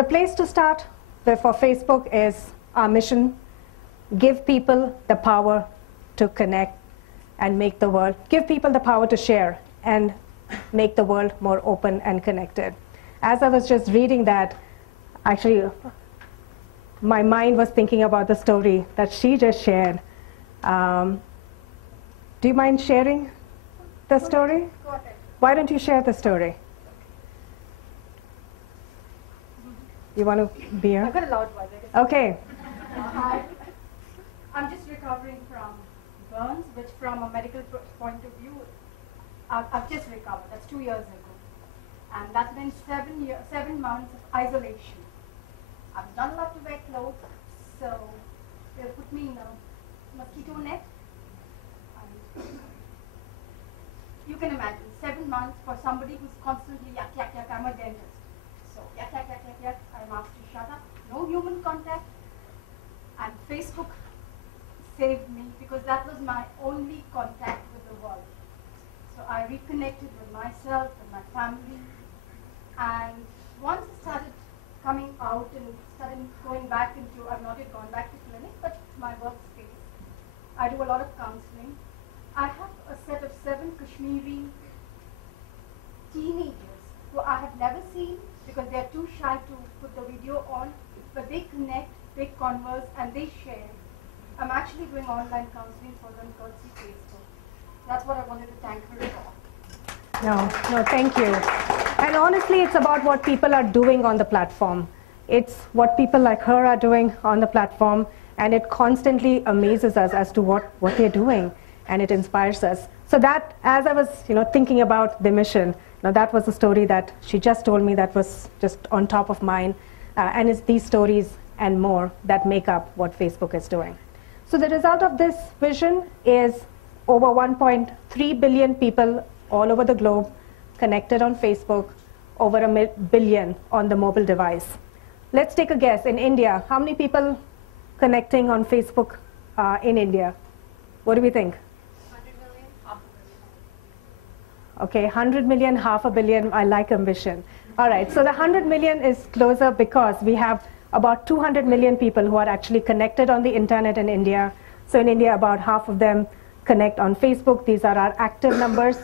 The place to start for Facebook is our mission: give people the power to connect and make the world, give people the power to share and make the world more open and connected. As I was just reading that, actually, my mind was thinking about the story that she just shared. Do you mind sharing the story? Go ahead. Why don't you share the story? You want to be here? I've got a loud voice. Okay. I'm just recovering from burns, which from a medical point of view, I've just recovered. That's 2 years ago. And that's been 7 months of isolation. I'm not allowed to wear clothes, so they'll put me in a mosquito net. And you can imagine, 7 months for somebody who's constantly yak, yak, yak. I'm a dentist. So yak, yak, yak, yak, yak. I'm asked to shut up. No human contact. And Facebook saved me because that was my only contact with the world. So I reconnected with myself, with my family. And once I started coming out and started going back into, I've not yet gone back to clinic, but my workspace. I do a lot of counseling. I have a set of 7 Kashmiri teenagers who I have never seen because they're too shy to put the video on, but they connect, they converse, and they share. I'm actually doing online counseling for them courtesy Facebook. That's what I wanted to thank her for. No, thank you. And honestly, it's about what people are doing on the platform. It's what people like her are doing on the platform, and it constantly amazes us as to what they're doing, and it inspires us. So that, as I was thinking about the mission, now that was a story that she just told me that was just on top of mine, and it's these stories and more that make up what Facebook is doing. So the result of this vision is over 1.3 billion people all over the globe connected on Facebook, over 1 billion on the mobile device. Let's take a guess. In India, how many people connecting on Facebook in India? What do we think? 100 million, half a billion. Okay, 100 million, half a billion. I like ambition. All right, so the 100 million is closer because we have about 200 million people who are actually connected on the internet in India. So in India, about half of them connect on Facebook. These are our active numbers,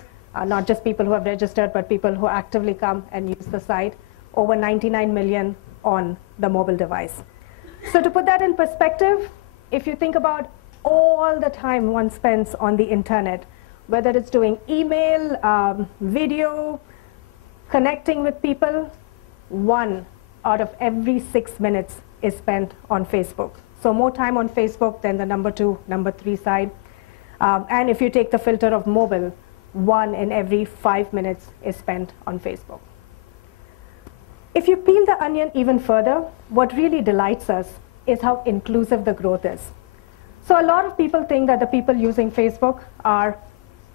not just people who have registered, but people who actively come and use the site. Over 99 million on the mobile device. So to put that in perspective, if you think about all the time one spends on the internet, whether it's doing email, video, connecting with people, 1 out of every 6 minutes is spent on Facebook. So more time on Facebook than the number 2, number 3 side. And if you take the filter of mobile, 1 in every 5 minutes is spent on Facebook. If you peel the onion even further, what really delights us is how inclusive the growth is. So a lot of people think that the people using Facebook are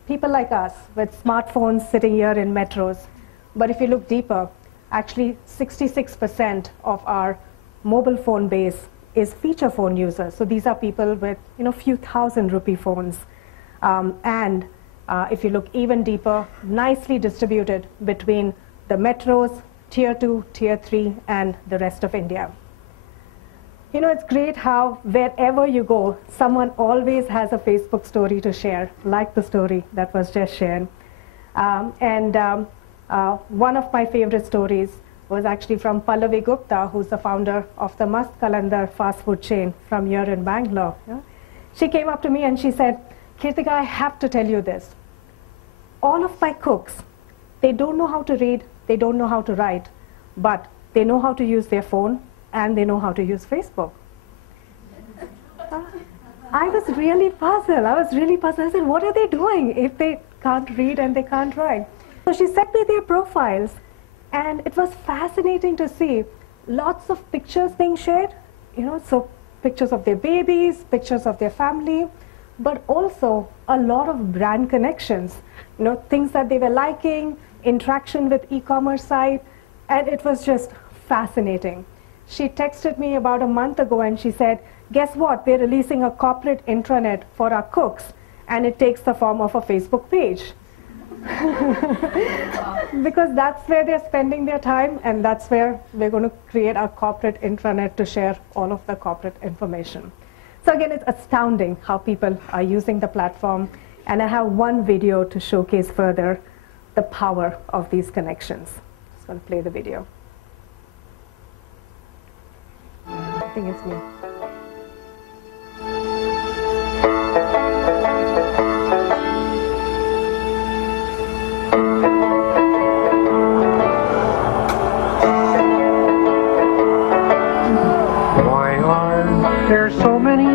people like us with smartphones sitting here in metros. But if you look deeper, actually 66% of our mobile phone base is feature phone users. So these are people with few thousand rupee phones. If you look even deeper, nicely distributed between the metros, Tier 2, Tier 3, and the rest of India. It's great how wherever you go, someone always has a Facebook story to share, like the story that was just shared. One of my favorite stories was actually from Pallavi Gupta, who's the founder of the Mast Kalandar fast food chain from here in Bangalore. She came up to me and she said, Kirthiga, I have to tell you this. All of my cooks, they don't know how to read, they don't know how to write, but they know how to use their phone and they know how to use Facebook. I was really puzzled. I said, what are they doing if they can't read and they can't write? So she sent me their profiles, and it was fascinating to see lots of pictures being shared, so pictures of their babies, pictures of their family, but also a lot of brand connections, things that they were liking, interaction with e-commerce site, and it was just fascinating. She texted me about a month ago and she said, guess what, we're releasing a corporate intranet for our cooks, and it takes the form of a Facebook page. Because that's where they're spending their time, and that's where we're going to create our corporate intranet to share all of the corporate information. So again, it's astounding how people are using the platform, and I have one video to showcase further the power of these connections. Just going to play the video. I think it's me. Why are there so many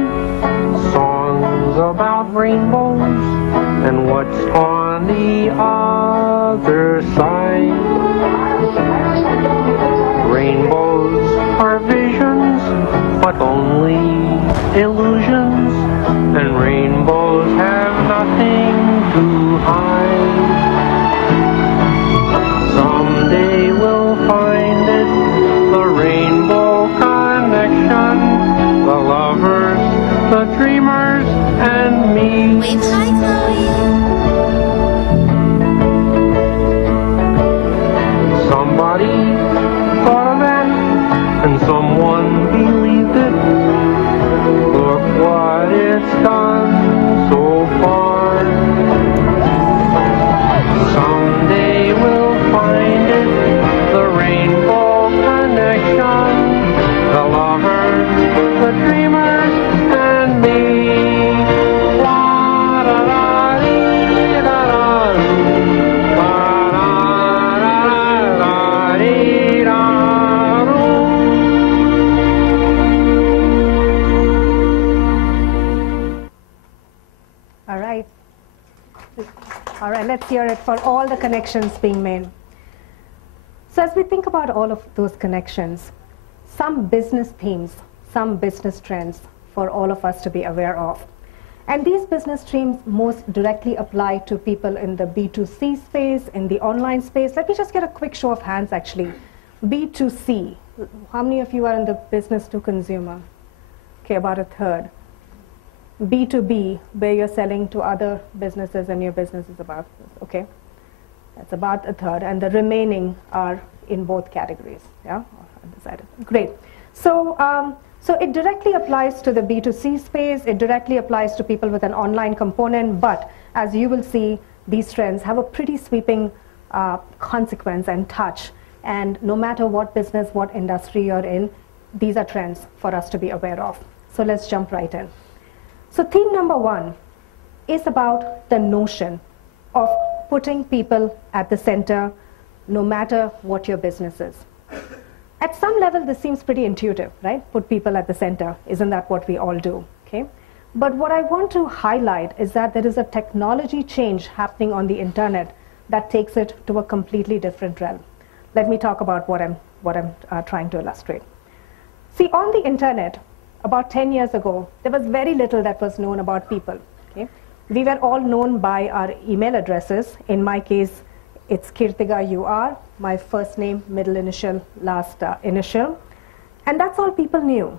songs about rainbows? And what's on the other side? Rainbows are visions, but only illusions, and rainbows have nothing to hide. Someday we'll find it, the rainbow connection, the lovers, the dreamers, and me. Wave hi, Chloe. Somebody thought of that, and someone believed it. Look what it's done so far. Someday we'll find it, the rainbow connection, the lovers, the dreamers, and me. La da da dee da da doo. La da da dee da doo. All right. All right, let's hear it for all the connections being made. So as we think about all of those connections, some business themes, some business trends for all of us to be aware of. And these business streams most directly apply to people in the B2C space, in the online space. Let me just get a quick show of hands, actually. B2C. How many of you are in the business to consumer? Okay, about a third. B2B, where you're selling to other businesses and your business is about, okay, that's about a third, and the remaining are in both categories, yeah, undecided. Great. So, so it directly applies to the B2C space, it directly applies to people with an online component, but as you will see, these trends have a pretty sweeping consequence and touch, and no matter what business, what industry you're in, these are trends for us to be aware of. So let's jump right in. So theme number one is about the notion of putting people at the center, no matter what your business is. At some level, this seems pretty intuitive, right? Put people at the center. Isn't that what we all do? Okay. But what I want to highlight is that there is a technology change happening on the internet that takes it to a completely different realm. Let me talk about what I'm trying to illustrate. See, on the internet, about 10 years ago, there was very little that was known about people. Okay? We were all known by our email addresses. In my case, it's Kirthiga UR, my first name, middle initial, last initial. And that's all people knew.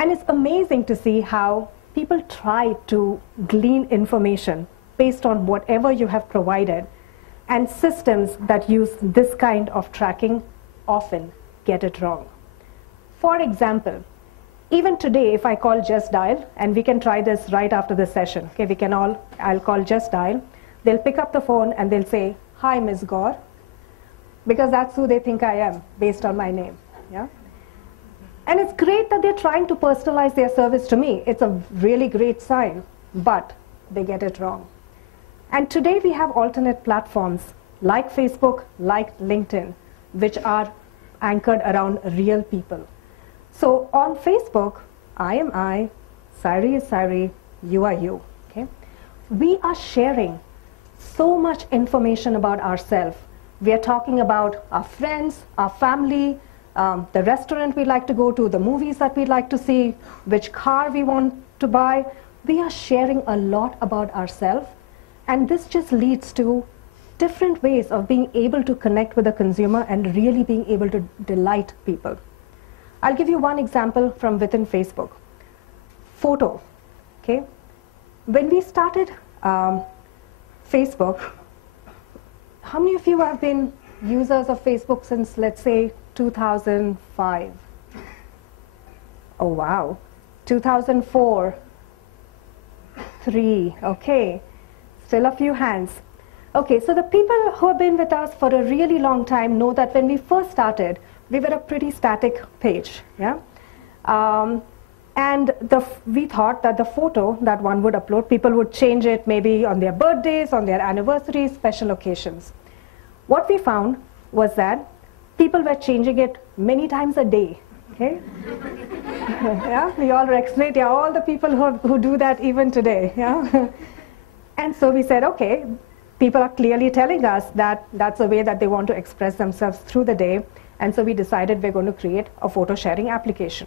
And it's amazing to see how people try to glean information based on whatever you have provided. And systems that use this kind of tracking often get it wrong. For example, even today, if I call Just Dial, and we can try this right after this session, okay, I'll call Just Dial, they'll pick up the phone and they'll say, "Hi, Ms. Gaur," because that's who they think I am, based on my name, yeah? And it's great that they're trying to personalize their service to me. It's a really great sign, but they get it wrong. And today we have alternate platforms like Facebook, like LinkedIn, which are anchored around real people. So on Facebook, I am I, Sairi is Sairi, you are you. Okay? We are sharing so much information about ourselves. We are talking about our friends, our family, the restaurant we like to go to, the movies that we like to see, which car we want to buy. We are sharing a lot about ourselves, and this just leads to different ways of being able to connect with the consumer and really being able to delight people. I'll give you one example from within Facebook. Photo, okay? When we started Facebook, How many of you have been users of Facebook since, let's say, 2005? Oh, wow. 2004, 3, okay. Still a few hands. Okay, so the people who have been with us for a really long time know that when we first started, we were a pretty static page, yeah? And we thought that the photo that one would upload, people would change it maybe on their birthdays, on their anniversaries, special occasions. What we found was that people were changing it many times a day, okay? Yeah, we all resonate, yeah, all the people who do that even today, yeah? And so we said, okay, people are clearly telling us that that's a way that they want to express themselves through the day, and so we decided we're going to create a photo sharing application.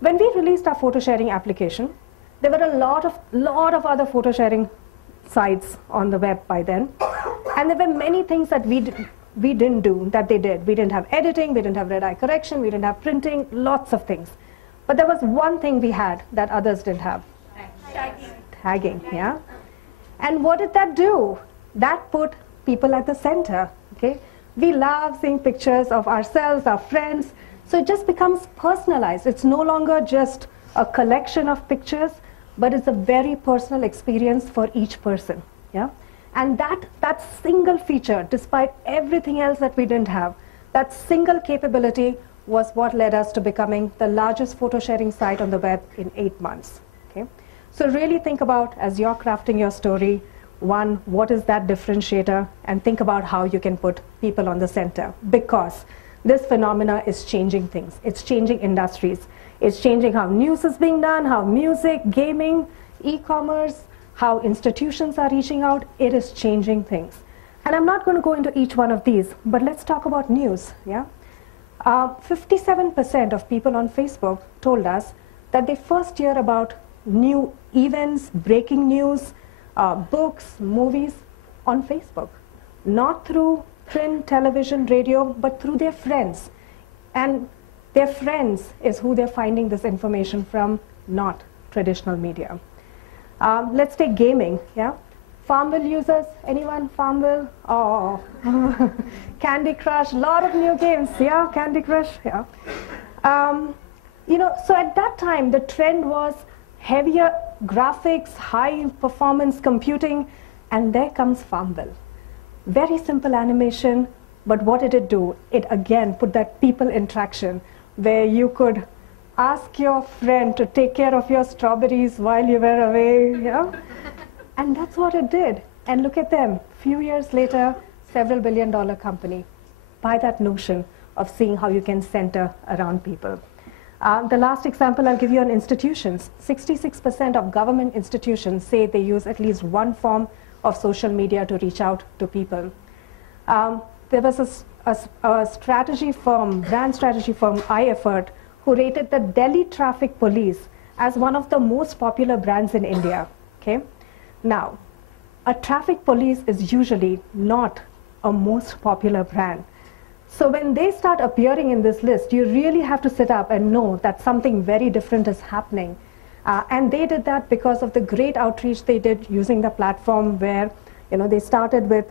When we released our photo sharing application, there were a lot of other photo sharing sites on the web by then, and there were many things that we didn't do that they did. We didn't have editing, we didn't have red eye correction, we didn't have printing, lots of things. But there was one thing we had that others didn't have. Tagging, yeah? And what did that do? That put people at the center, okay? We love seeing pictures of ourselves, our friends, so it just becomes personalized. It's no longer just a collection of pictures, but it's a very personal experience for each person, yeah? And that single feature, despite everything else that we didn't have, that single capability was what led us to becoming the largest photo sharing site on the web in 8 months, okay? So really think about, as you're crafting your story, one, what is that differentiator? And think about how you can put people on the center, because this phenomena is changing things. It's changing industries. It's changing how news is being done, how music, gaming, e-commerce, how institutions are reaching out. It is changing things. And I'm not going to go into each one of these, but let's talk about news, yeah? 57% of people on Facebook told us that they first hear about new events, breaking news, books, movies on Facebook, not through print, television, radio, but through their friends. And their friends is who they're finding this information from, not traditional media. Let's take gaming, yeah? Farmville users, anyone Farmville? Oh, Candy Crush, a lot of new games, yeah, Candy Crush, yeah. You know, so at that time, the trend was heavier graphics, high performance computing, and there comes Farmville. Very simple animation, but what did it do? It again put that people interaction where you could ask your friend to take care of your strawberries while you were away, yeah? And that's what it did. And look at them, few years later, several billion-dollar company, by that notion of seeing how you can center around people. The last example I'll give you on institutions. 66% of government institutions say they use at least one form of social media to reach out to people. There was a strategy firm, brand strategy firm, iEffort, who rated the Delhi Traffic Police as one of the most popular brands in India, okay? Now, a traffic police is usually not a most popular brand. So when they start appearing in this list, you really have to sit up and know that something very different is happening. And they did that because of the great outreach they did using the platform where, you know, they started with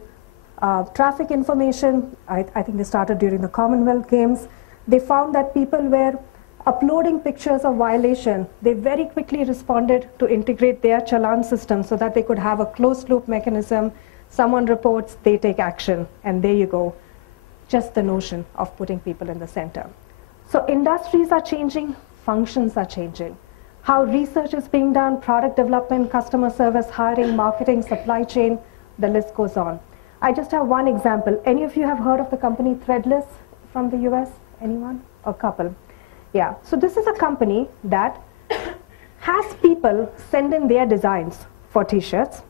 traffic information. I think they started during the Commonwealth Games. They found that people were uploading pictures of violation. They very quickly responded to integrate their challan system so that they could have a closed loop mechanism. Someone reports, they take action, and there you go. Just the notion of putting people in the center. So industries are changing, functions are changing. How research is being done, product development, customer service, hiring, marketing, supply chain, the list goes on. I just have one example. Any of you have heard of the company Threadless from the US? Anyone? A couple. Yeah, so this is a company that has people send in their designs for t-shirts,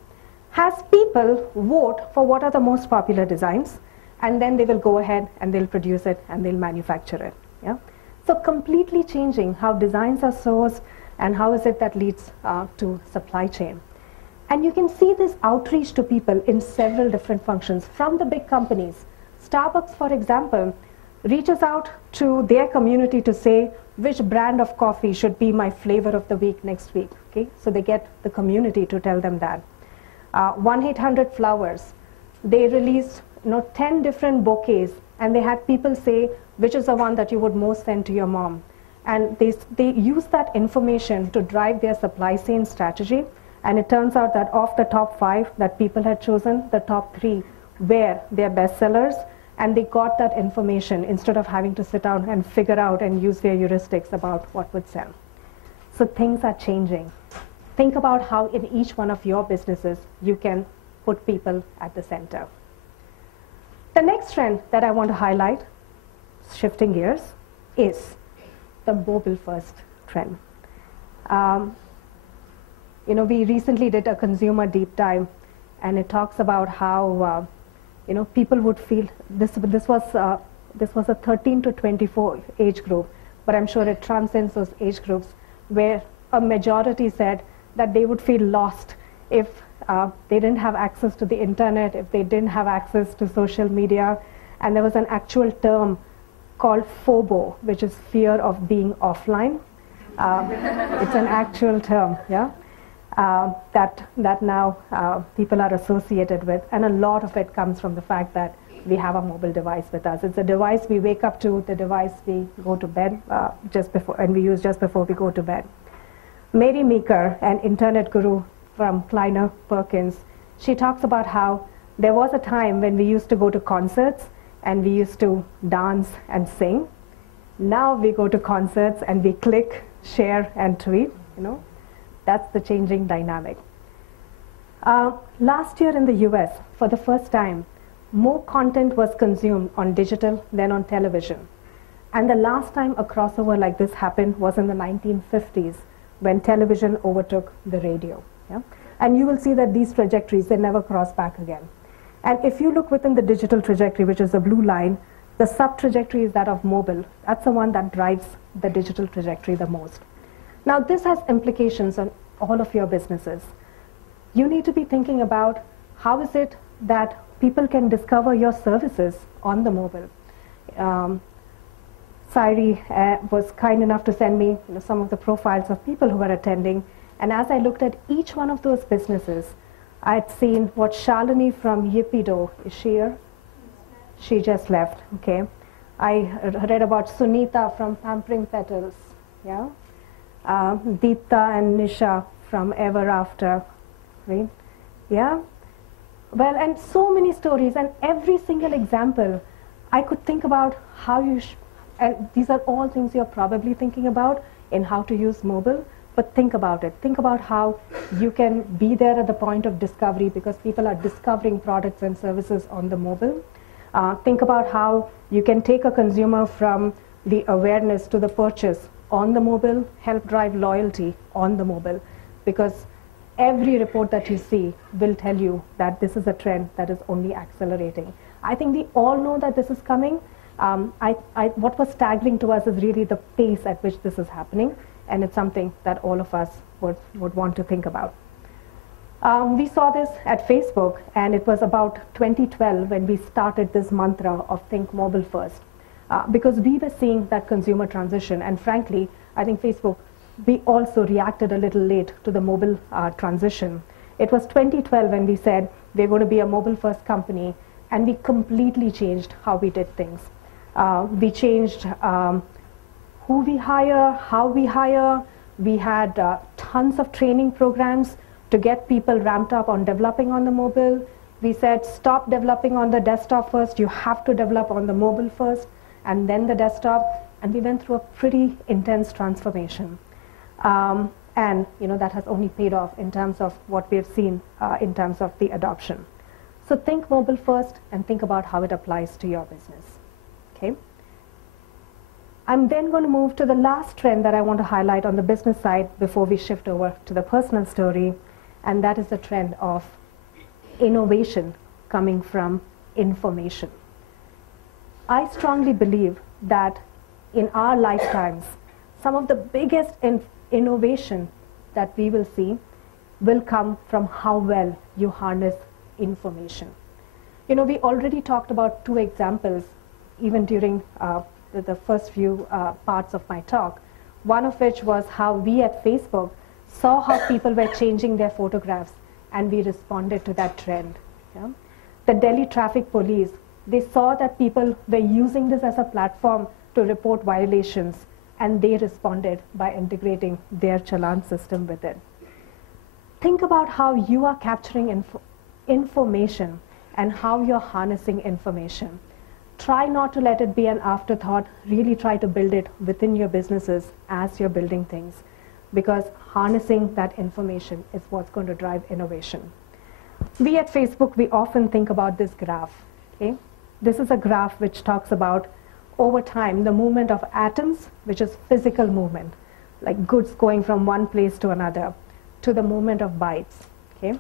has people vote for what are the most popular designs, and then they will go ahead and they'll produce it and they'll manufacture it. Yeah? So completely changing how designs are sourced and how is it that leads to supply chain. And you can see this outreach to people in several different functions from the big companies. Starbucks, for example, reaches out to their community to say which brand of coffee should be my flavor of the week next week. Okay? So they get the community to tell them that. 1-800-Flowers, they released 10 different bouquets, and they had people say which is the one that you would most send to your mom. And they use that information to drive their supply chain strategy. And it turns out that of the top 5 that people had chosen, the top 3 were their bestsellers. And they got that information instead of having to sit down and figure out and use their heuristics about what would sell. So things are changing. Think about how in each one of your businesses you can put people at the center. The next trend that I want to highlight, shifting gears, is the mobile first trend. We recently did a consumer deep dive, and it talks about how people would feel this was a 13 to 24 age group, but I'm sure it transcends those age groups, where a majority said that they would feel lost if they didn't have access to the internet, if they didn't have access to social media. And there was an actual term called FOBO, which is fear of being offline. It's an actual term, yeah, that now people are associated with, and a lot of it comes from the fact that we have a mobile device with us. It's a device we wake up to, the device we go to bed and we use just before we go to bed. Mary Meeker, an internet guru from Kleiner Perkins, she talks about how there was a time when we used to go to concerts and we used to dance and sing. Now we go to concerts and we click, share, and tweet. That's the changing dynamic. Last year in the US, for the first time, more content was consumed on digital than on television. And the last time a crossover like this happened was in the 1950s, when television overtook the radio. Yeah? And you will see that these trajectories, they never cross back again. And if you look within the digital trajectory, which is the blue line, the sub-trajectory is that of mobile. That's the one that drives the digital trajectory the most. Now, this has implications on all of your businesses. You need to be thinking about how is it that people can discover your services on the mobile. Sairi was kind enough to send me some of the profiles of people who were attending. And as I looked at each one of those businesses, I had seen what Shalini from Yipido, is she here? She just left, okay. I read about Sunita from Pampering Petals, yeah. Deepta and Nisha from Ever After, right? Yeah. Well, and so many stories, and every single example, I could think about how you, and these are all things you're probably thinking about in how to use mobile, but think about it. Think about how you can be there at the point of discovery, because people are discovering products and services on the mobile. Think about how you can take a consumer from the awareness to the purchase on the mobile, help drive loyalty on the mobile, because every report that you see will tell you that this is a trend that is only accelerating. I think we all know that this is coming. What was staggering to us is really the pace at which this is happening, and it's something that all of us would want to think about. We saw this at Facebook, and it was about 2012 when we started this mantra of think mobile first, because we were seeing that consumer transition, and frankly, I think Facebook, we also reacted a little late to the mobile transition. It was 2012 when we said we're going to be a mobile first company, and we completely changed how we did things. We changed who we hire, how we hire. We had tons of training programs to get people ramped up on developing on the mobile. We said, stop developing on the desktop first. You have to develop on the mobile first, and then the desktop. And we went through a pretty intense transformation. And that has only paid off in terms of what we have seen in terms of the adoption. So think mobile first and think about how it applies to your business. Okay. I'm then going to move to the last trend that I want to highlight on the business side before we shift over to the personal story, and that is the trend of innovation coming from information. I strongly believe that in our lifetimes, some of the biggest innovation that we will see will come from how well you harness information. We already talked about 2 examples even during the first few parts of my talk, one of which was how we at Facebook saw how people were changing their photographs, and we responded to that trend. Yeah? the Delhi traffic police, they saw that people were using this as a platform to report violations, and they responded by integrating their challan system with it. Think about how you are capturing information and how you're harnessing information. Try not to let it be an afterthought. Really try to build it within your businesses as you're building things, because harnessing that information is what's going to drive innovation. We at Facebook, we often think about this graph. Okay? This is a graph which talks about, over time, the movement of atoms, which is physical movement, like goods going from one place to another, to the movement of bytes. Okay?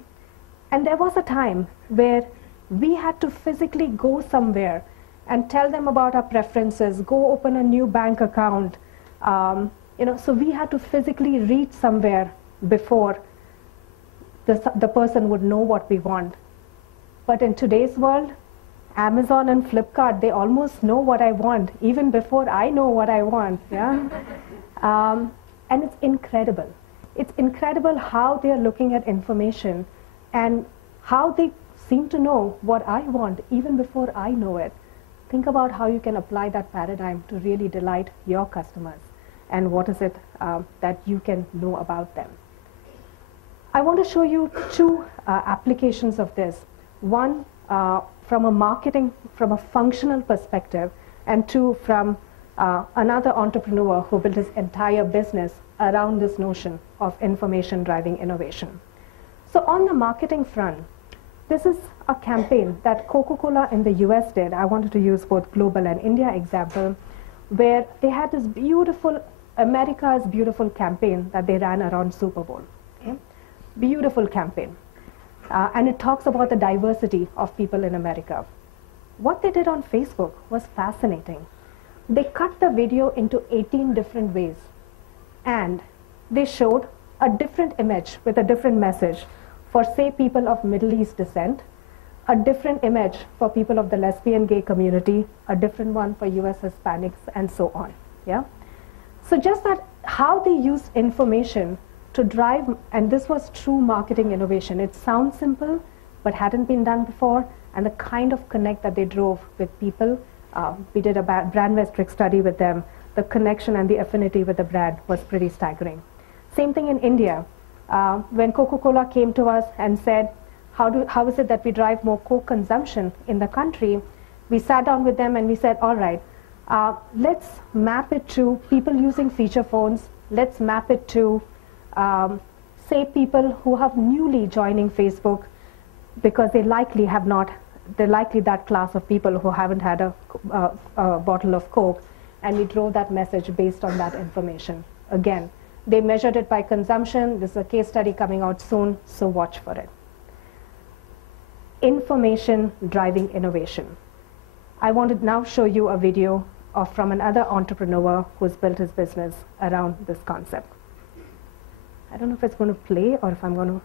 And there was a time where we had to physically go somewhere and tell them about our preferences, go open a new bank account. So we had to physically reach somewhere before the person would know what we want. But in today's world, Amazon and Flipkart, they almost know what I want, even before I know what I want. Yeah? And it's incredible. It's incredible how they're looking at information and how they seem to know what I want, even before I know it. Think about how you can apply that paradigm to really delight your customers, and what is it that you can know about them. I want to show you two applications of this. One from a functional perspective, and two from another entrepreneur who built his entire business around this notion of information driving innovation. So on the marketing front, this is a campaign that Coca-Cola in the US did. I wanted to use both global and India example, where they had this beautiful, America's beautiful campaign that they ran around Super Bowl. Okay? Beautiful campaign. And it talks about the diversity of people in America. What they did on Facebook was fascinating. They cut the video into 18 different ways, and they showed a different image with a different message for, say, people of Middle East descent, a different image for people of the lesbian gay community, a different one for US Hispanics, and so on. Yeah? So just that, how they used information to drive, and this was true marketing innovation. It sounds simple, but hadn't been done before, and the kind of connect that they drove with people. We did a brand metric study with them. The connection and the affinity with the brand was pretty staggering. Same thing in India. When Coca-Cola came to us and said, how is it that we drive more Coke consumption in the country? We sat down with them and we said, all right, let's map it to people using feature phones. Let's map it to, say, people who have newly joining Facebook, because they're likely that class of people who haven't had a bottle of Coke, and we drove that message based on that information. Again, they measured it by consumption. This is a case study coming out soon, so watch for it. Information driving innovation. I want to now show you a video from another entrepreneur who's built his business around this concept. I don't know if it's going to play or if I'm going to.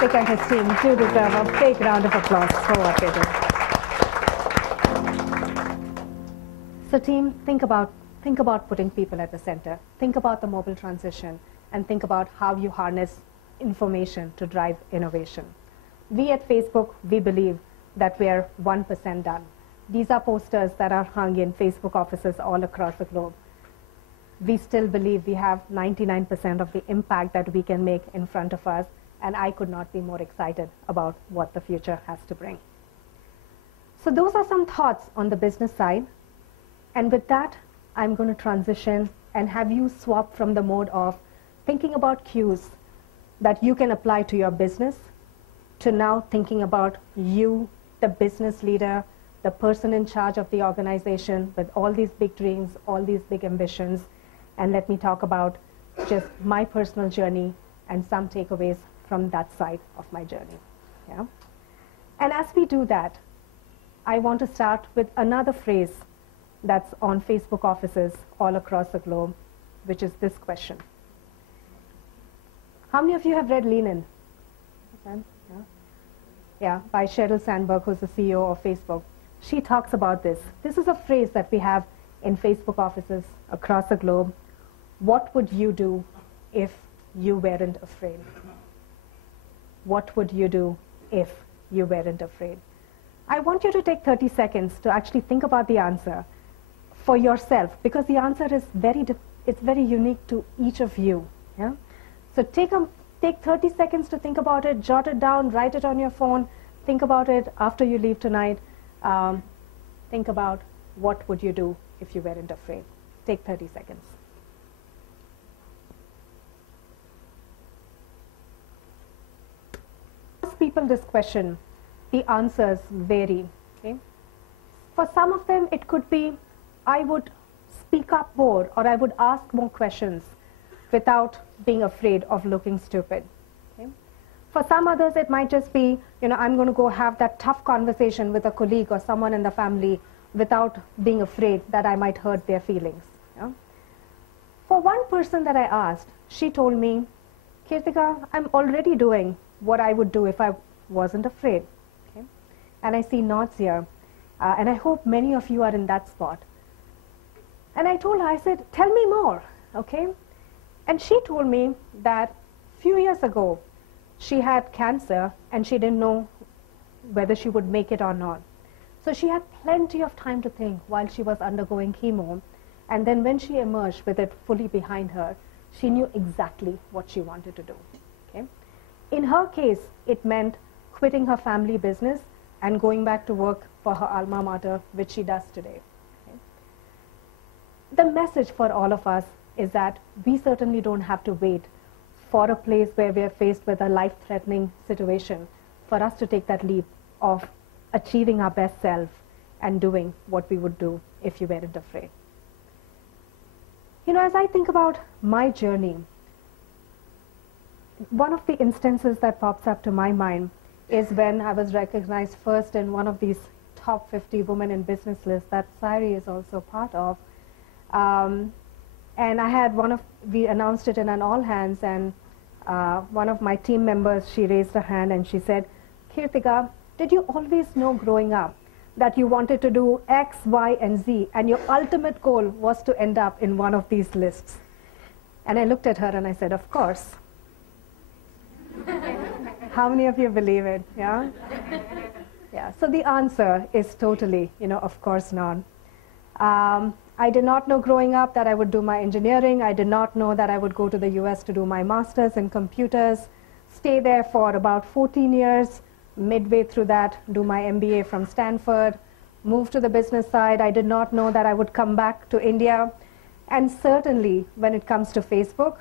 Karthik and his team do deserve a big round of applause for what they do. So team, think about putting people at the center. Think about the mobile transition and think about how you harness information to drive innovation. We at Facebook, we believe that we are 1% done. These are posters that are hung in Facebook offices all across the globe. We still believe we have 99% of the impact that we can make in front of us, and I could not be more excited about what the future has to bring. So those are some thoughts on the business side. And with that, I'm going to transition and have you swap from the mode of thinking about cues that you can apply to your business to now thinking about you, the business leader, the person in charge of the organization with all these big dreams, all these big ambitions. And let me talk about just my personal journey and some takeaways from that side of my journey. Yeah? And as we do that, I want to start with another phrase that's on Facebook offices all across the globe, which is this question. How many of you have read Lean In? Yeah, by Sheryl Sandberg, who's the CEO of Facebook. She talks about this. This is a phrase that we have in Facebook offices across the globe. What would you do if you weren't afraid? What would you do if you weren't afraid? I want you to take 30 seconds to actually think about the answer for yourself, because the answer is it's very unique to each of you. Yeah? So take 30 seconds to think about it, jot it down, write it on your phone, think about it after you leave tonight. Think about what would you do if you weren't afraid. Take 30 seconds. Ask people this question, the answers vary. Okay? For some of them, it could be, I would speak up more, or I would ask more questions without being afraid of looking stupid. Okay? For some others, it might just be, I'm going to go have that tough conversation with a colleague or someone in the family without being afraid that I might hurt their feelings. Yeah? For one person that I asked, she told me, Kirthiga, I'm already doing what I would do if I wasn't afraid. Okay? And I see nods here. And I hope many of you are in that spot. And I told her, I said, tell me more, okay? And she told me that a few years ago, she had cancer and she didn't know whether she would make it or not. So she had plenty of time to think while she was undergoing chemo. And then when she emerged with it fully behind her, she knew exactly what she wanted to do. Okay? In her case, it meant quitting her family business and going back to work for her alma mater, which she does today. Okay? The message for all of us is that we certainly don't have to wait for a place where we are faced with a life-threatening situation for us to take that leap of achieving our best self and doing what we would do if you weren't afraid. As I think about my journey, one of the instances that pops up to my mind is when I was recognized first in one of these top 50 women in business lists that Sairi is also part of. And I had we announced it in an all hands, and one of my team members, she raised her hand and she said, Kirthiga, did you always know growing up that you wanted to do X, Y, and Z, and your ultimate goal was to end up in one of these lists? And I looked at her and I said, of course. How many of you believe it? Yeah? Yeah, so the answer is totally, of course not. I did not know growing up that I would do my engineering. I did not know that I would go to the US to do my master's in computers, stay there for about 14 years, midway through that, do my MBA from Stanford, move to the business side. I did not know that I would come back to India. And certainly, when it comes to Facebook,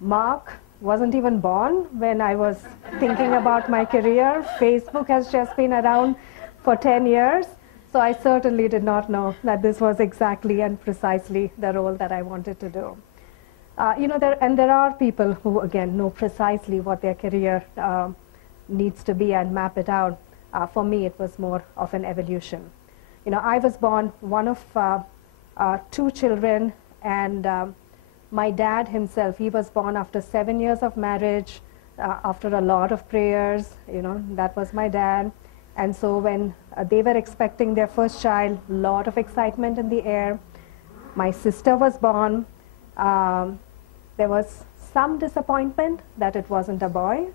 Mark wasn't even born when I was thinking about my career. Facebook has just been around for 10 years. So I certainly did not know that this was exactly and precisely the role that I wanted to do. There are people who, again, know precisely what their career needs to be and map it out. For me, it was more of an evolution. I was born one of 2 children, and my dad himself, he was born after 7 years of marriage, after a lot of prayers, that was my dad. And so when they were expecting their first child, lot of excitement in the air. My sister was born. There was some disappointment that it wasn't a boy,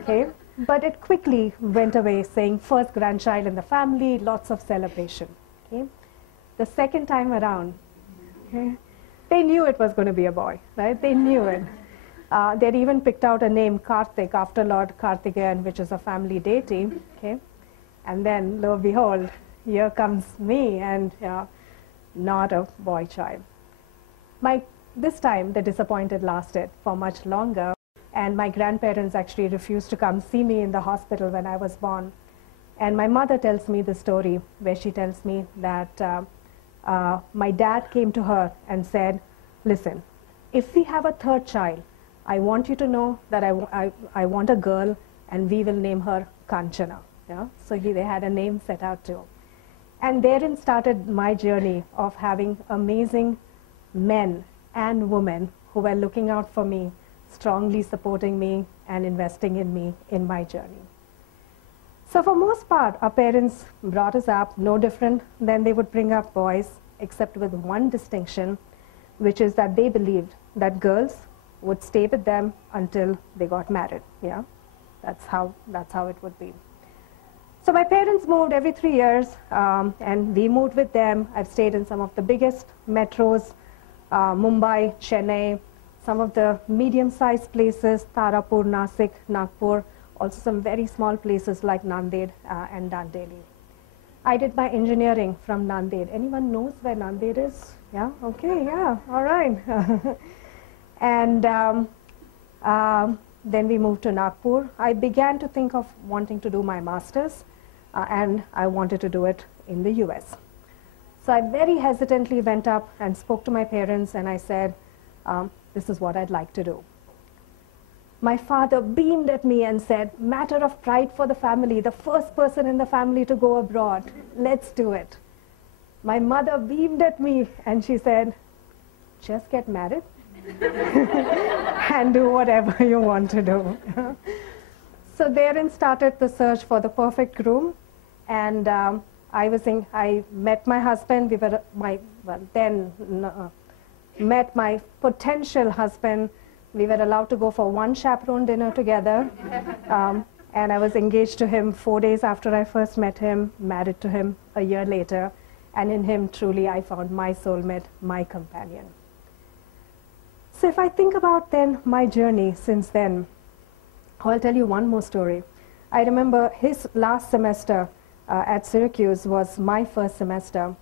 okay? But it quickly went away, saying first grandchild in the family, lots of celebration, okay? The second time around, okay, they knew it was going to be a boy, right? They knew it. They'd even picked out a name, Karthik, after Lord Kirthiga, which is a family deity, okay? And then, lo and behold, here comes me, and not a boy child. This time, the disappointment lasted for much longer, and my grandparents actually refused to come see me in the hospital when I was born. And my mother tells me the story where she tells me that my dad came to her and said, listen, if we have a third child, I want you to know that I want a girl, and we will name her Kanchana. Yeah? So they had a name set out too. And therein started my journey of having amazing men and women who were looking out for me, strongly supporting me and investing in me in my journey. So for most part, our parents brought us up no different than they would bring up boys, except with one distinction, which is that they believed that girls would stay with them until they got married. Yeah, that's how it would be. So my parents moved every 3 years, and we moved with them. I've stayed in some of the biggest metros, Mumbai, Chennai, some of the medium-sized places, Tarapur, Nasik, Nagpur, also some very small places like Nanded and Dandeli. I did my engineering from Nanded. Anyone knows where Nanded is? Yeah, okay, yeah, all right. And then we moved to Nagpur. I began to think of wanting to do my master's, and I wanted to do it in the US. So I very hesitantly went up and spoke to my parents, and I said, this is what I'd like to do. My father beamed at me and said, matter of pride for the family, the first person in the family to go abroad, let's do it. My mother beamed at me and she said, just get married and do whatever you want to do. So therein started the search for the perfect groom, and I met my husband. We were met my potential husband. We were allowed to go for one chaperone dinner together, and I was engaged to him 4 days after I first met him, married to him a year later, and in him truly I found my soulmate, my companion. So if I think about then my journey since then, I'll tell you one more story. I remember his last semester at Syracuse was my first semester,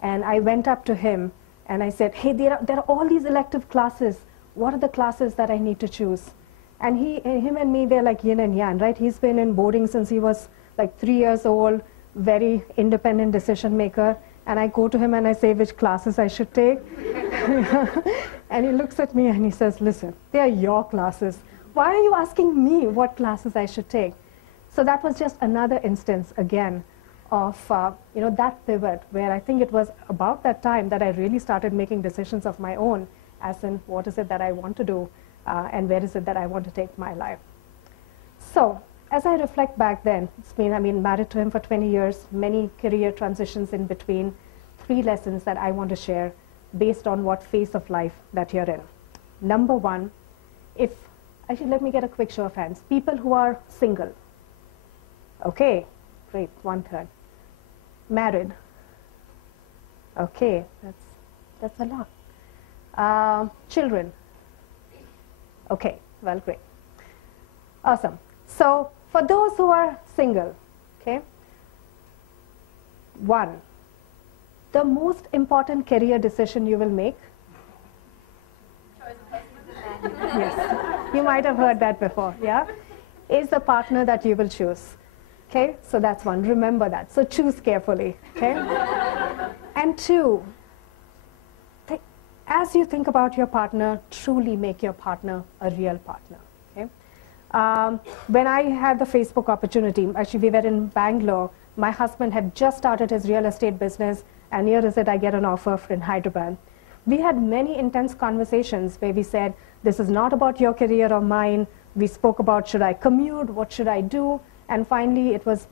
and I went up to him and I said, hey, there are all these elective classes. What are the classes that I need to choose? And him and me, they're like yin and yang, right? He's been in boarding since he was like 3 years old, very independent decision maker. And I go to him and I say which classes I should take. And he looks at me and he says, listen, they are your classes. Why are you asking me what classes I should take? So that was just another instance, again, of that pivot where I think it was about that time that I really started making decisions of my own, as in what is it that I want to do and where is it that I want to take my life. So as I reflect back then, it's been, married to him for 20 years, many career transitions in between, 3 lessons that I want to share based on what phase of life that you're in. Number 1, actually let me get a quick show of hands. People who are single. Okay, great, 1/3. Married. Okay, that's a lot. Children. Okay, well, great. Awesome. So for those who are single, okay, 1, the most important career decision you will make. Yes, you might have heard that before, yeah, is the partner that you will choose. Okay, so that's 1. Remember that. So choose carefully. Okay, and 2, as you think about your partner, truly make your partner a real partner. Okay, when I had the Facebook opportunity, actually we were in Bangalore. My husband had just started his real estate business, and here is it, I get an offer in Hyderabad. We had many intense conversations where we said, this is not about your career or mine. we spoke about, should I commute? What should I do? And finally, it was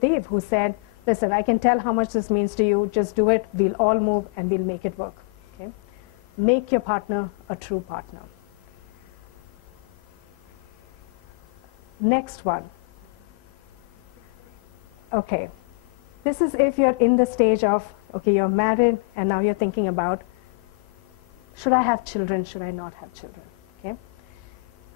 Dave who said, listen, I can tell how much this means to you. Just do it. We'll all move, and we'll make it work. Okay? Make your partner a true partner. Next one. Okay. This is if you're in the stage of, okay, you're married, and now you're thinking about, should I have children? Should I not have children? Okay.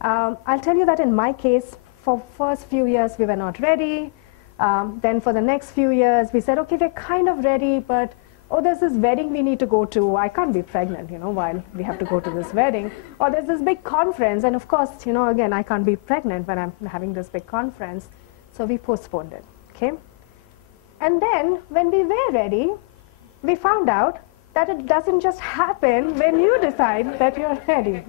I'll tell you that in my case, for first few years, we were not ready. Then for the next few years, we said, okay, we're kind of ready, but oh, there's this wedding we need to go to. I can't be pregnant, while we have to go to this wedding. Or there's this big conference, and of course, again, I can't be pregnant when I'm having this big conference. So we postponed it, okay? And then when we were ready, we found out that it doesn't just happen when you decide that you're ready.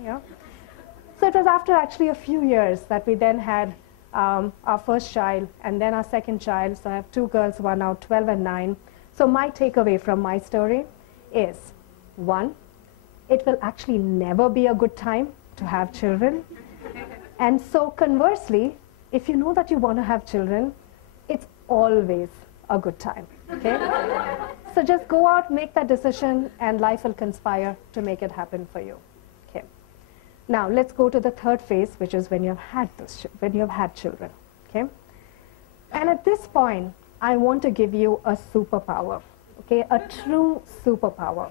So it was after actually a few years that we then had our first child and then our second child. So I have two girls who are now 12 and 9. So my takeaway from my story is, 1, it will actually never be a good time to have children. And so conversely, if you know that you want to have children, it's always a good time, okay? So just go out, make that decision, and life will conspire to make it happen for you, okay? Now, let's go to the third phase, which is when you've had children, okay? And at this point, I want to give you a superpower, okay? A true superpower.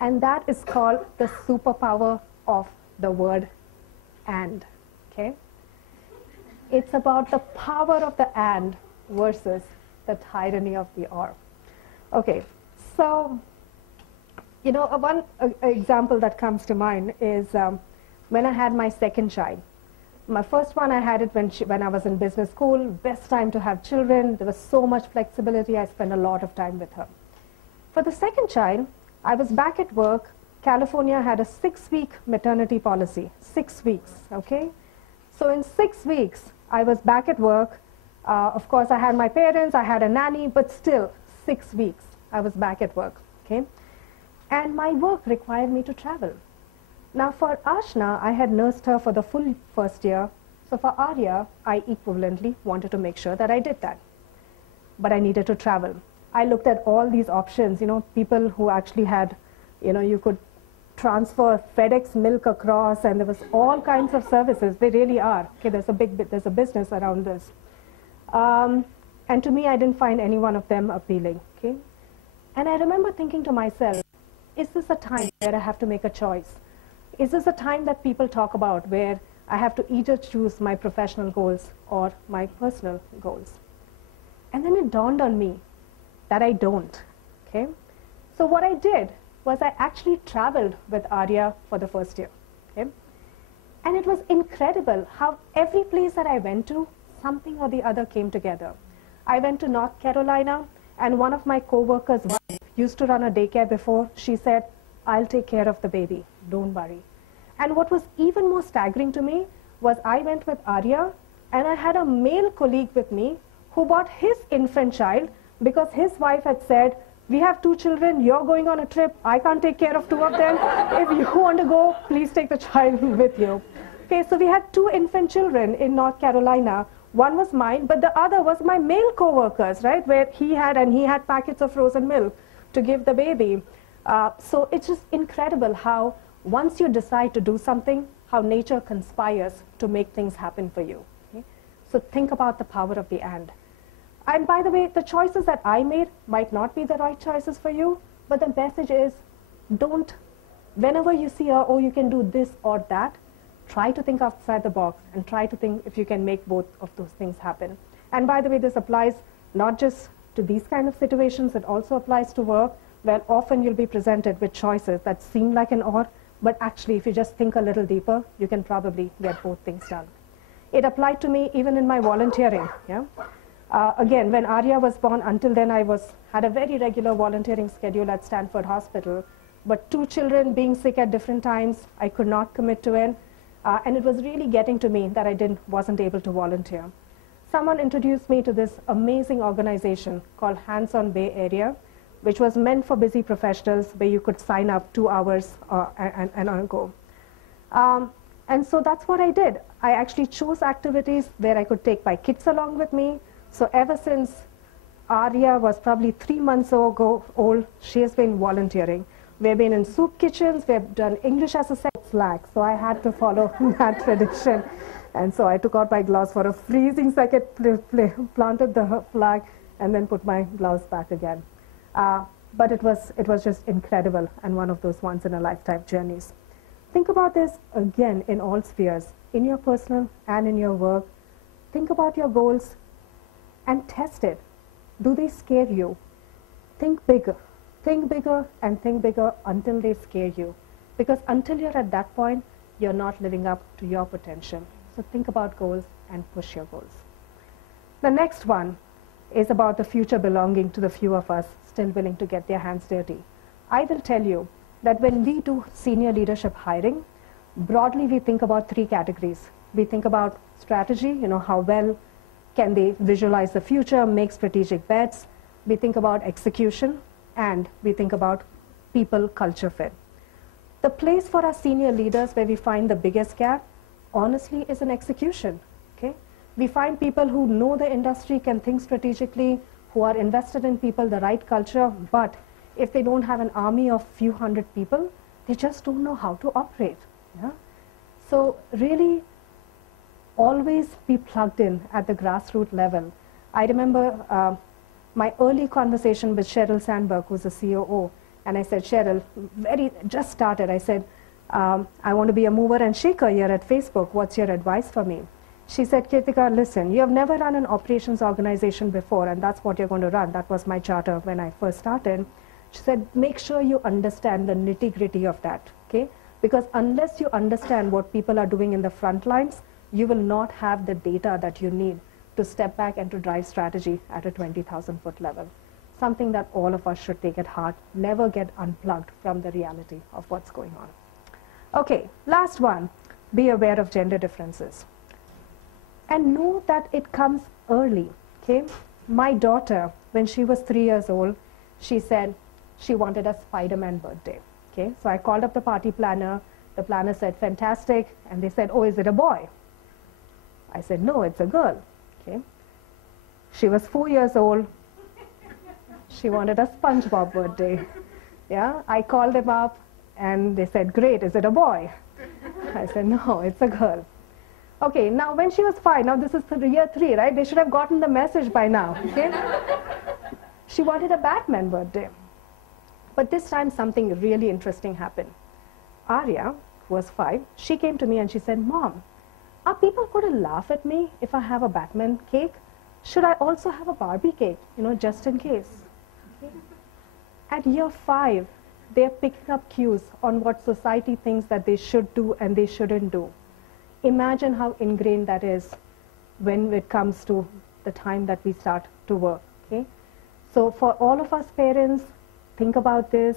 And that is called the superpower of the word and, okay? It's about the power of the and versus the tyranny of the or. Okay, so, one example that comes to mind is when I had my second child. My first one, I had it when I was in business school. Best time to have children. There was so much flexibility. I spent a lot of time with her. For the second child, I was back at work. California had a 6-week maternity policy. 6 weeks, okay? So in 6 weeks, I was back at work. Of course, I had my parents, I had a nanny, but still, 6 weeks, I was back at work, okay? And my work required me to travel. Now, for Ashna, I had nursed her for the full first year. So for Arya, I equivalently wanted to make sure that I did that. But I needed to travel. I looked at all these options, people who actually had, you could transfer FedEx milk across, and there was all kinds of services. They really are. Okay, there's a business around this. And to me, I didn't find any one of them appealing, okay? And I remember thinking to myself, is this a time where I have to make a choice? Is this a time that people talk about where I have to either choose my professional goals or my personal goals? And then it dawned on me that I don't, okay? So what I did was I actually traveled with Arya for the first year, okay? And it was incredible how every place that I went to, something or the other came together. I went to North Carolina, and one of my co-workers used to run a daycare before. She said, I'll take care of the baby, don't worry. And what was even more staggering to me was I went with Arya, and I had a male colleague with me who brought his infant child because his wife had said, we have 2 children, you're going on a trip, I can't take care of 2 of them. If you want to go, please take the child with you. Okay, so we had 2 infant children in North Carolina. One was mine, but the other was my male co-workers, right, where he had packets of frozen milk to give the baby. So it's just incredible how once you decide to do something, how nature conspires to make things happen for you. Okay? So think about the power of the and. And by the way, the choices that I made might not be the right choices for you, but the message is, whenever you see, oh, you can do this or that, try to think outside the box and try to think if you can make both of those things happen. And by the way, this applies not just to these kind of situations, it also applies to work, where often you'll be presented with choices that seem like an or, but actually if you just think a little deeper, you can probably get both things done. It applied to me even in my volunteering. Yeah? Again, when Arya was born, until then I had a very regular volunteering schedule at Stanford Hospital, but 2 children being sick at different times, I could not commit to it. And it was really getting to me that I wasn't able to volunteer. Someone introduced me to this amazing organization called Hands on Bay Area, which was meant for busy professionals where you could sign up 2 hours and go. And so that's what I did. I actually chose activities where I could take my kids along with me. So ever since Arya was probably 3 months old, she has been volunteering. We've been in soup kitchens, we've done English as a second flag, so I had to follow that tradition. And so I took out my gloves for a freezing second, planted the flag, and then put my gloves back again. But it was just incredible and one of those once-in-a-lifetime journeys. Think about this again in all spheres, in your personal and in your work. Think about your goals and test it. Do they scare you? Think bigger and think bigger until they scare you. Because until you're at that point, you're not living up to your potential. So think about goals and push your goals. The next one is about the future belonging to the few of us still willing to get their hands dirty. I will tell you that when we do senior leadership hiring, broadly we think about 3 categories. We think about strategy, how well can they visualize the future, make strategic bets. We think about execution, and we think about people culture fit. The place for our senior leaders where we find the biggest gap, honestly, is in execution. Okay? We find people who know the industry, can think strategically, who are invested in people, the right culture, but if they don't have an army of few hundred people, they just don't know how to operate. Yeah? So really, always be plugged in at the grassroots level. I remember my early conversation with Sheryl Sandberg, who's the COO, and I said, Sheryl, just started, I said, I want to be a mover and shaker here at Facebook. What's your advice for me? She said, Kirthiga, listen, you have never run an operations organization before, and that's what you're going to run. That was my charter when I first started. She said, make sure you understand the nitty-gritty of that, okay? Because unless you understand what people are doing in the front lines, you will not have the data that you need to step back and to drive strategy at a 20,000-foot level. Something that all of us should take at heart. Never get unplugged from the reality of what's going on. Okay, last one. Be aware of gender differences. And know that it comes early, okay? My daughter, when she was 3 years old, she said she wanted a Spider-Man birthday, okay? So I called up the party planner. The planner said, fantastic. And they said, oh, is it a boy? I said, no, it's a girl, okay? She was 4 years old. She wanted a SpongeBob birthday. Yeah, I called them up and they said, great, is it a boy? I said, no, it's a girl. Okay, now when she was 5, now this is year 3, right? They should have gotten the message by now, okay? She wanted a Batman birthday. But this time something really interesting happened. Arya, who was 5, she came to me and she said, Mom, are people going to laugh at me if I have a Batman cake? Should I also have a Barbie cake, just in case? Okay. At year 5, they're picking up cues on what society thinks that they should do and they shouldn't do. Imagine how ingrained that is when it comes to the time that we start to work, okay? So for all of us parents, think about this.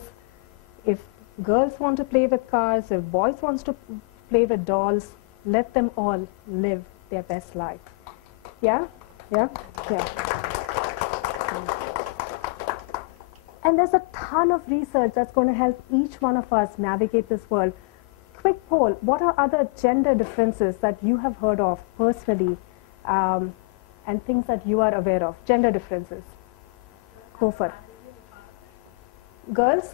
If girls want to play with cars, if boys want to play with dolls, let them all live their best life. Yeah? Yeah? Yeah. And there's a ton of research that's going to help each one of us navigate this world. Quick poll, what are other gender differences that you have heard of personally and things that you are aware of? Gender differences. Go for it. Girls?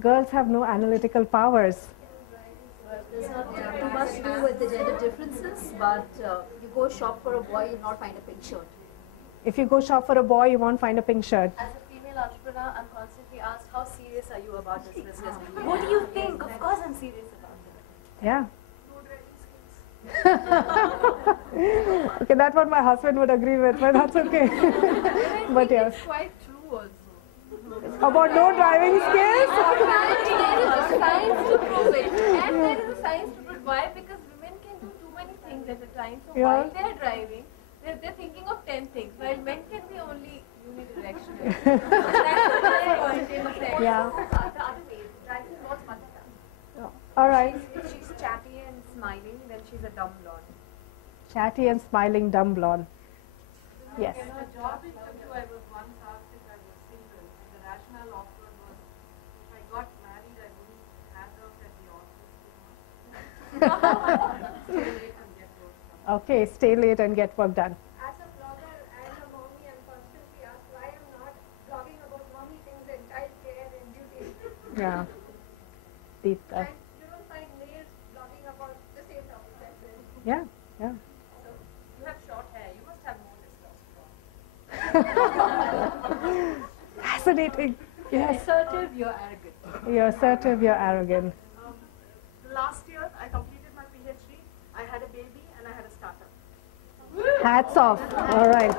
Girls have no analytical powers. There's not too much to do with the gender differences, but you go shop for a boy, you'll not find a pink shirt. If you go shop for a boy, you won't find a pink shirt. As a female entrepreneur, I'm constantly asked, how serious are you about this business? What do you think? Of course I'm serious about it. Yeah. Okay, that's what my husband would agree with, but that's okay. But yeah. It's quite true also. About no driving skills? There is a science to prove it. And there is a science to prove why, because women can do too many things at a time. So while they're driving, they're thinking of 10 things, while men can be only unidirectional. That's my point in fact. Yeah. The other way, driving involves multitasking. All right. If she's chatty and smiling, then she's a dumb blonde. Chatty and smiling dumb blonde. Yes. In a job interview, I was once asked if I was single, and the rationale offered was, if I got married, I wouldn't hang out at the office too much. Okay, stay late and get work done. As a blogger and a mommy, I'm constantly asked why I'm not blogging about mommy things and child care and duty. Yeah. Deep, And you don't find males blogging about the same topic as well. yeah, yeah. You have short hair. You must have more testosterone. Fascinating. Yes. Assertive, you're arrogant. You're assertive, you're arrogant. Last year, I completed my PhD. I had a baby and I had a startup. Hats off. All right.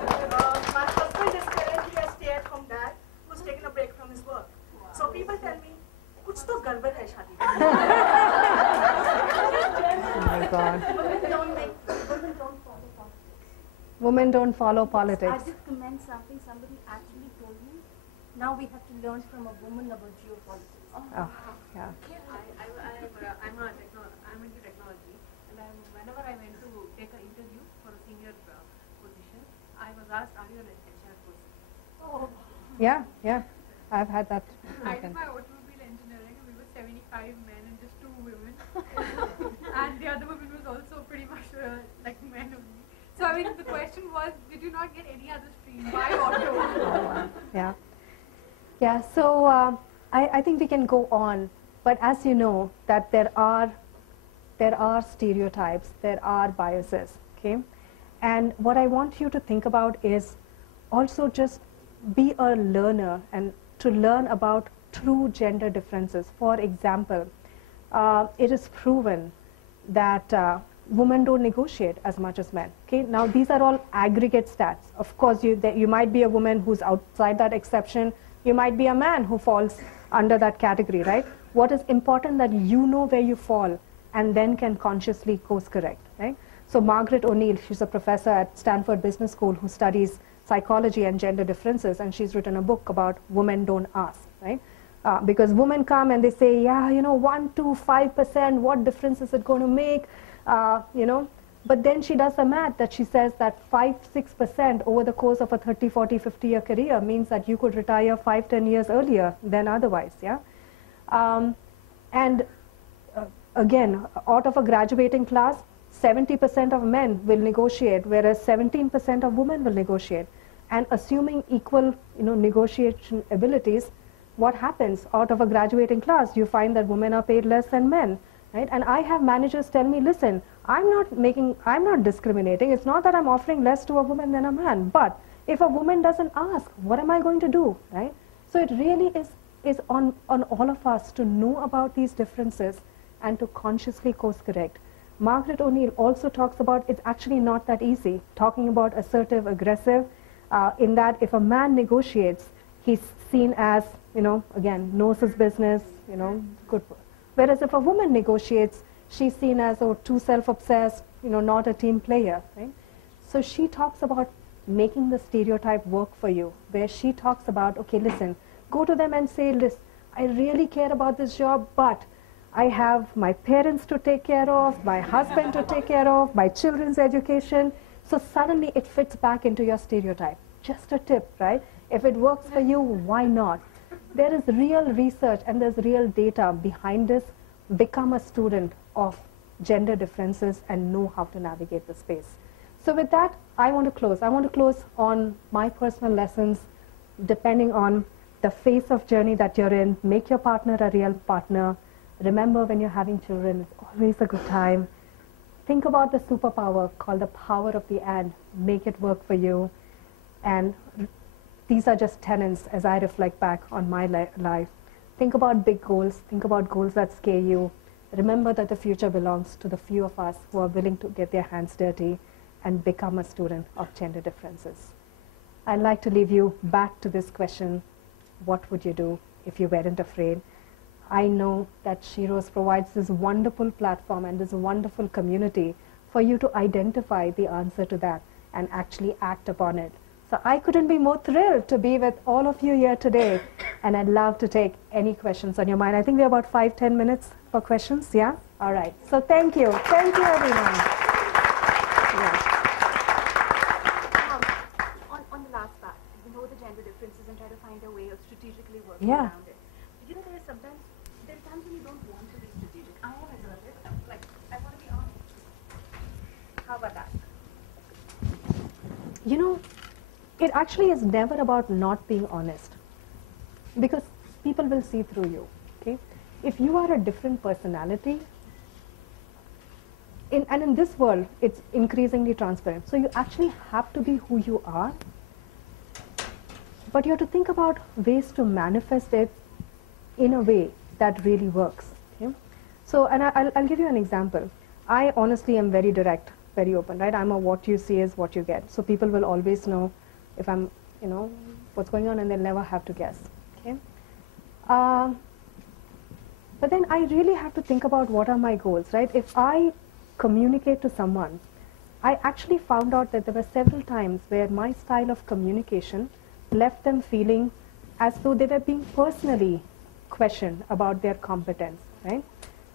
My husband is currently a stay-at-home dad who's taken a break from his work. So people tell me, कुछ तो गड़बड़ है शादी में." Oh my God. Women don't follow politics. Women don't follow I politics. just commend something somebody actually told me. Now we have to learn from a woman about geopolitics. Oh, yeah. I'm into technology, and whenever I went to take an interview for a senior position, I was asked, "Are you an HR person?" Oh, Yeah, yeah. I've had that I did happen. my automobile engineering, and we were 75 men and just 2 women, and the other woman was also pretty much like men only. So I mean, the question was, did you not get any other stream? Why auto? Yeah. Yeah, so I think we can go on, but as you know, that there are stereotypes, there are biases, okay? And what I want you to think about is also just be a learner and to learn about true gender differences. For example, it is proven that women don't negotiate as much as men. Okay, now these are all aggregate stats. Of course, you might be a woman who's outside that exception. You might be a man who falls under that category, right? What is important that you know where you fall and then can consciously course correct, right? So Margaret O'Neill, she's a professor at Stanford Business School who studies psychology and gender differences, and she's written a book about women don't ask, right? Because women come and they say, yeah, 1 to 5%, what difference is it going to make? But then she does the math that she says that 5-6% over the course of a 30, 40, 50-year career means that you could retire 5-10 years earlier than otherwise, yeah? Again, out of a graduating class, 70% of men will negotiate, whereas 17% of women will negotiate. And assuming equal, negotiation abilities, what happens out of a graduating class? You find that women are paid less than men, right? And I have managers tell me, listen, I'm not discriminating. It's not that I'm offering less to a woman than a man, but if a woman doesn't ask, what am I going to do, right? So it really is on all of us to know about these differences and to consciously course correct. Margaret O'Neill also talks about it's actually not that easy, talking about assertive, aggressive, in that if a man negotiates, he's seen as, again, knows his business, good. Whereas if a woman negotiates, she's seen as, too self-obsessed, not a team player, right? So she talks about making the stereotype work for you, where she talks about, okay, listen, go to them and say, listen, I really care about this job, but I have my parents to take care of, my husband to take care of, my children's education. So suddenly it fits back into your stereotype. Just a tip, right? If it works for you, why not? There is real research and there's real data behind this. Become a student of gender differences and know how to navigate the space. So with that, I want to close. I want to close on my personal lessons, depending on the phase of journey that you're in. Make your partner a real partner. Remember, when you're having children, it's always a good time. Think about the superpower called the power of the and. Make it work for you. And these are just tenets as I reflect back on my life. Think about big goals. Think about goals that scare you. Remember that the future belongs to the few of us who are willing to get their hands dirty and become a student of gender differences. I'd like to leave you back to this question. What would you do if you weren't afraid? I know that SHEROES provides this wonderful platform and this wonderful community for you to identify the answer to that and actually act upon it. So I couldn't be more thrilled to be with all of you here today, and I'd love to take any questions on your mind. I think we have about 5-10 minutes for questions, yeah? All right, so thank you. Thank you, everyone. Yeah. On the last part, know the gender differences and try to find a way of strategically working Yeah. around it. There are times when you don't want to be strategic. I am assertive, like I want to you know, it actually is never about not being honest, because people will see through you, okay? If you are a different personality, and in this world, it's increasingly transparent. So you actually have to be who you are, but you have to think about ways to manifest it in a way that really works, okay? So, and I'll give you an example. I honestly am very direct, very open, right? I'm a what you see is what you get. So people will always know if I'm, you know, what's going on, and they'll never have to guess, okay? But then I really have to think about what are my goals, right? If I communicate to someone, I actually found out that there were several times where my style of communication left them feeling as though they were being personally questioned about their competence, right?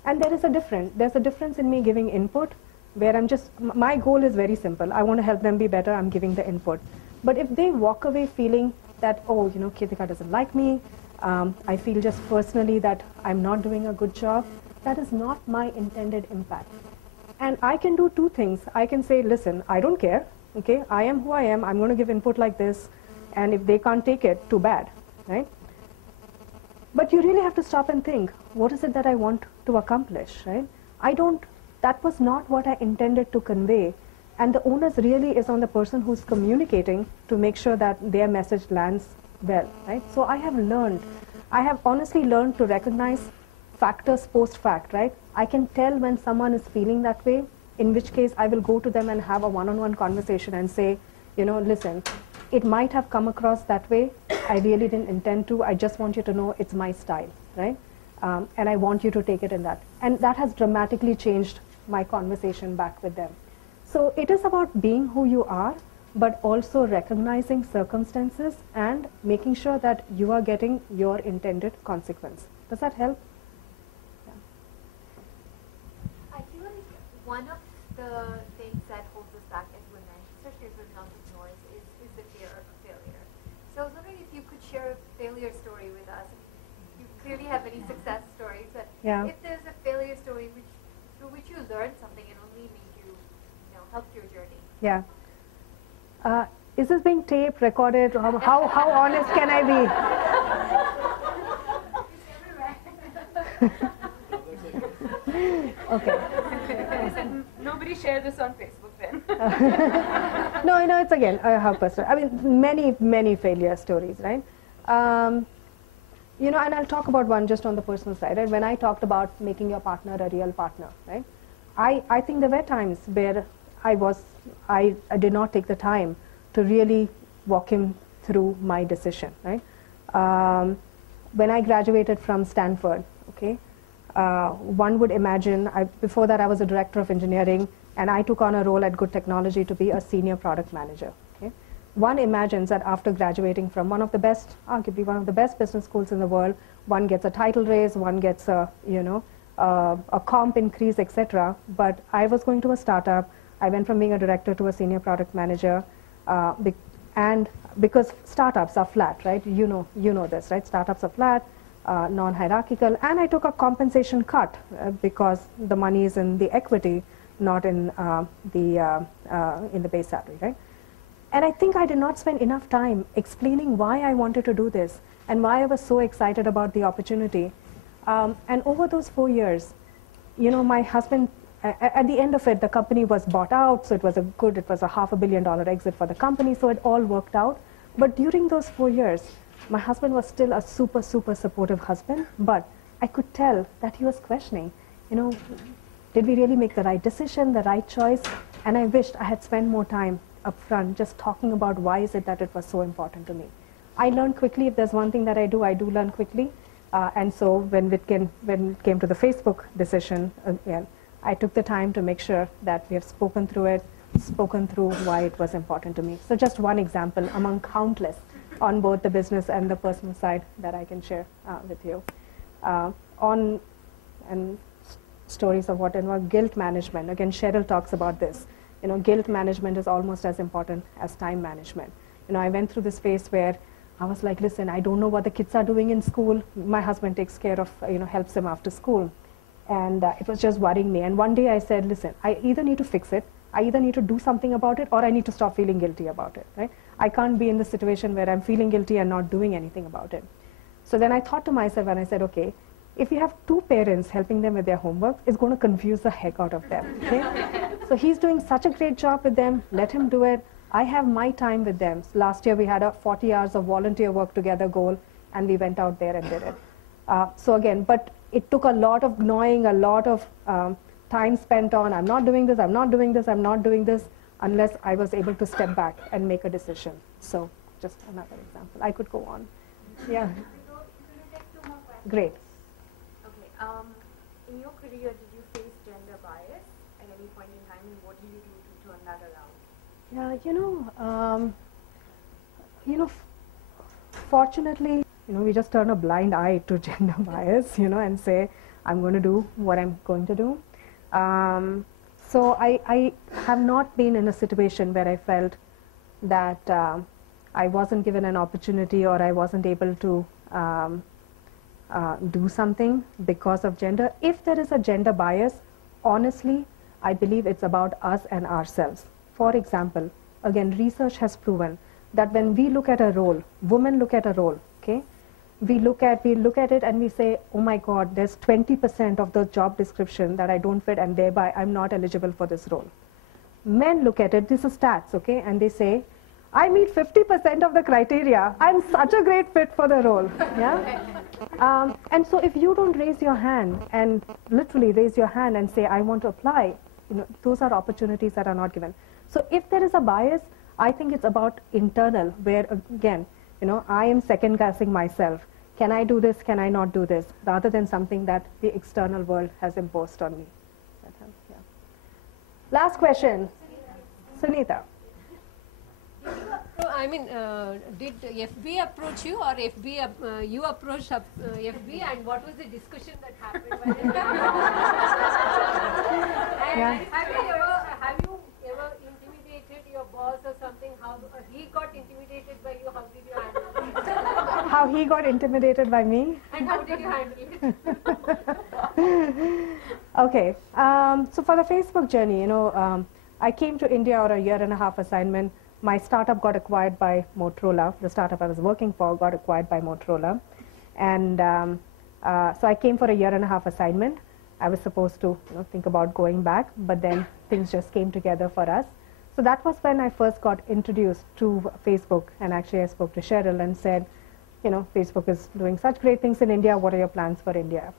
And there's a difference in me giving input, where I'm just, my goal is very simple. I want to help them be better, I'm giving the input. But if they walk away feeling that, oh, you know, Kirthiga doesn't like me, I feel just personally that I'm not doing a good job, that is not my intended impact. And I can do two things. I can say, listen, I don't care, okay? I am who I am, I'm going to give input like this, and if they can't take it, too bad, right? But you really have to stop and think, what is it that I want to accomplish, right? That was not what I intended to convey. And the onus really is on the person who's communicating to make sure that their message lands well, right? So I have honestly learned to recognize factors post-fact, right? I can tell when someone is feeling that way, in which case I will go to them and have a one-on-one conversation and say, you know, listen, it might have come across that way. I really didn't intend to. I just want you to know it's my style, right? And I want you to take it in that. And that has dramatically changed my conversation back with them. So it is about being who you are, but also recognizing circumstances and making sure that you are getting your intended consequence. Does that help? Yeah. I feel like one of the things that holds us back as women, especially as women entrepreneurs, is the fear of failure. So I was wondering if you could share a failure story with us. You clearly have many success stories, but if there's a failure story through which you learned something and only made you, helped your journey. Yeah. Is this being taped, recorded? How honest can I be? Okay. Nobody share this on Facebook then. No, it's again how personal. I mean, many failure stories, right? And I'll talk about one just on the personal side. Right? When I talked about making your partner a real partner, right? I think there were times where I did not take the time to really walk him through my decision, right? When I graduated from Stanford, okay, one would imagine, before that I was a director of engineering, and I took on a role at Good Technology to be a senior product manager, okay? One imagines that after graduating from one of the best, arguably one of the best business schools in the world, one gets a title raise, one gets a comp increase, etc. But I was going to a startup. I went from being a director to a senior product manager, and because startups are flat, right? You know this, right? Startups are flat, non-hierarchical, and I took a compensation cut because the money is in the equity, not in the base salary, right? And I think I did not spend enough time explaining why I wanted to do this and why I was so excited about the opportunity. And over those 4 years, my husband, at the end of it, the company was bought out, so it was a $500 million exit for the company, so it all worked out. But during those 4 years, my husband was still a super, super supportive husband, but I could tell that he was questioning, did we really make the right decision, the right choice? And I wished I had spent more time up front just talking about why is it that it was so important to me. I learned quickly. If there's one thing that I do learn quickly. And so when it came to the Facebook decision, again, I took the time to make sure that we have spoken through why it was important to me. So just one example among countless on both the business and the personal side that I can share with you. Stories of what involve guilt management. Again, Cheryl talks about this. Guilt management is almost as important as time management. I went through this phase where I was like, listen, I don't know what the kids are doing in school. My husband takes care of, helps them after school. And it was just worrying me. And one day I said, listen, I either need to fix it I either need to do something about it or I need to stop feeling guilty about it, right? I can't be in the situation where I'm feeling guilty and not doing anything about it. So then I thought to myself and I said, okay, if you have two parents helping them with their homework, it's going to confuse the heck out of them, okay? So he's doing such a great job with them, let him do it. I have my time with them. So last year we had a 40 hours of volunteer work together goal, and we went out there and did it. So again, but it took a lot of gnawing, a lot of time spent on, I'm not doing this, I'm not doing this, I'm not doing this, unless I was able to step back and make a decision. So just another example. I could go on. Yeah. Great. Okay. In your career, did you face gender bias at any point in time, and what do you do to turn that around? Yeah, fortunately, we just turn a blind eye to gender bias, and say, I'm going to do what I'm going to do. So I have not been in a situation where I felt that I wasn't given an opportunity or I wasn't able to do something because of gender. If there is a gender bias, honestly, I believe it's about us and ourselves. For example, again, research has proven that when we look at a role, women look at a role, okay? We look at it and we say, oh my God, there's 20% of the job description that I don't fit and thereby I'm not eligible for this role. Men look at it, this is stats, okay? And they say, I meet 50% of the criteria. I'm such a great fit for the role, yeah? And so if you don't raise your hand and literally raise your hand and say, I want to apply, those are opportunities that are not given. So if there is a bias, I think it's about internal, where again, I am second guessing myself. Can I do this? Can I not do this? Rather than something that the external world has imposed on me. That helps, yeah. Last question. Sunita. I mean, did FB approach you or you approached FB, and what was the discussion that happened? And have you ever intimidated your boss or something? How he got intimidated by you? How did you handle it? How he got intimidated by me? And how did you handle it? Okay. So for the Facebook journey, I came to India on a 1.5-year assignment. My startup got acquired by Motorola. The startup I was working for got acquired by Motorola. And so I came for a 1.5-year assignment. I was supposed to think about going back, but then things just came together for us. So that was when I first got introduced to Facebook. And actually I spoke to Cheryl and said, Facebook is doing such great things in India. What are your plans for India?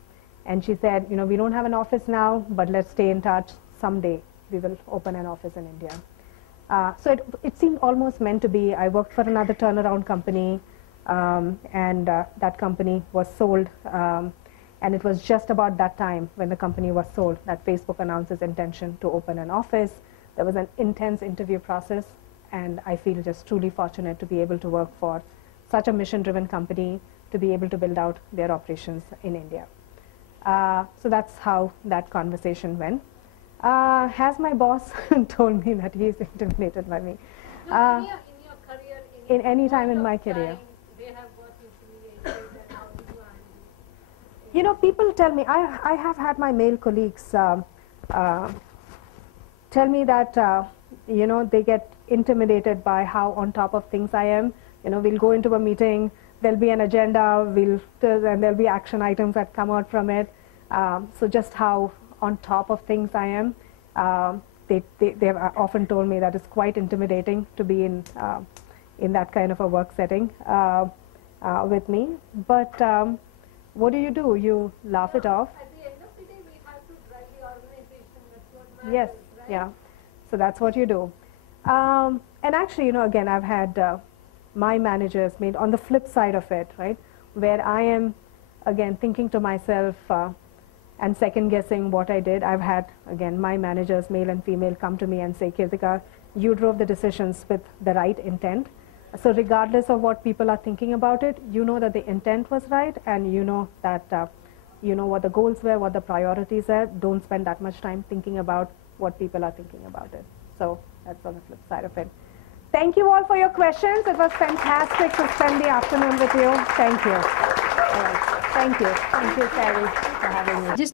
And she said, we don't have an office now, but let's stay in touch. Someday we will open an office in India. So it seemed almost meant to be. I worked for another turnaround company, and that company was sold. And it was just about that time when the company was sold that Facebook announced its intention to open an office. There was an intense interview process, and I feel just truly fortunate to be able to work for such a mission-driven company, to be able to build out their operations in India. So that's how that conversation went. Has my boss told me that he is intimidated by me? No, in your career, in any time in my career. They have got intimidated, and how did you handle it? People tell me, I have had my male colleagues tell me that, they get intimidated by how on top of things I am. We'll go into a meeting, there'll be an agenda, and there'll be action items that come out from it. So just how on top of things I am. They've often told me that it's quite intimidating to be in that kind of a work setting with me. But what do? You laugh it off. At the end of the day, we have to drive the organization. That's what matters, Yes, right? yeah. So that's what you do. And actually, again, I've had my managers made on the flip side of it, right, where I am, again, thinking to myself, and second guessing what I did. I've had, again, my managers, male and female, come to me and say, Kirthiga, you drove the decisions with the right intent. So regardless of what people are thinking about it, you know that the intent was right, and you know that, you know what the goals were, what the priorities are. Don't spend that much time thinking about what people are thinking about it. So that's on the flip side of it. Thank you all for your questions. It was fantastic to spend the afternoon with you. Thank you. All right. Thank you. Thank you, Sari, for having me.